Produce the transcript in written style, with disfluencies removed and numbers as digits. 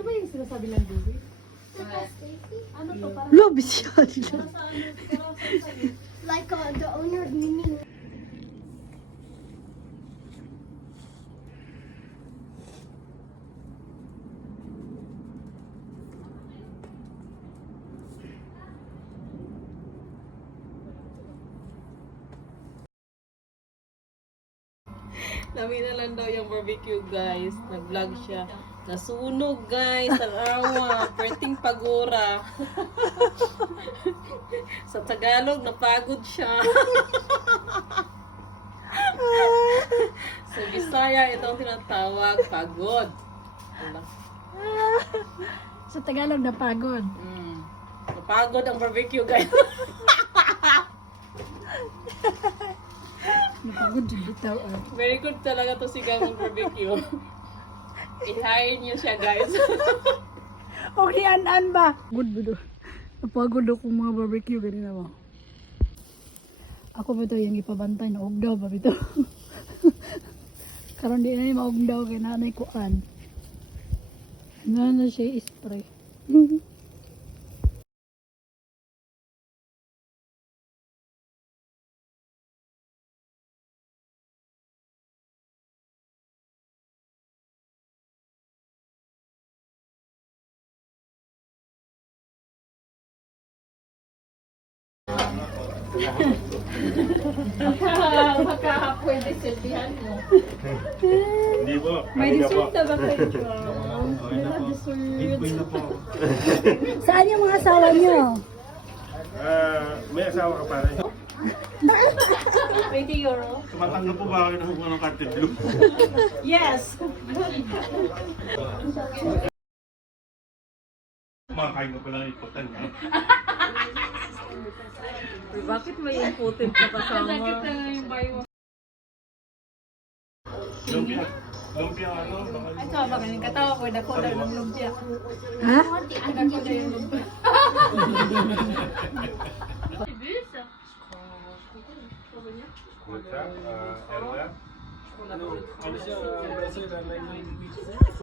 Ito ba yung sinasabi ng Dubi? Ano to? Parang Lobby siya. Like the owner of Mimi. Namin na lang daw yung barbecue, guys. Nag-vlog siya. Nasunog, guys. Tanawa. Perting pagura. Sa Tagalog, napagod siya. Sa Bisaya, ito ang tinatawag, pagod. Wala. Sa Tagalog na pagod. Napagod ang barbecue, guys. Napagod yung bitaw. Very good talaga to si Gamong barbecue. I-hire niyo siya, guys. Okay, an ba? Good ba do? Napagod ako mga barbecue. Ganina mo. Ako ba ito yung ipabantay na ugdaw ba ito? Karon di na yung maugdaw kay nanay ko an. Na siya spray. Baka pwede silbihan mo. Hindi po. May dessert na ba kayo? Bitcoin na po. Saan yung mga asawa niyo? May asawa ka pare. 20 euro? Tumatanggap po ba kayo ng carte blue? Yes! Kumakain ka pala ng ikutan. Bakit may impotent ka kasama? Lumpia. Lumpia ano? Ay, so, baka yung katawa ko, dako daw ng lumpia. Ha? Dako daw yung lumpia. Erwa?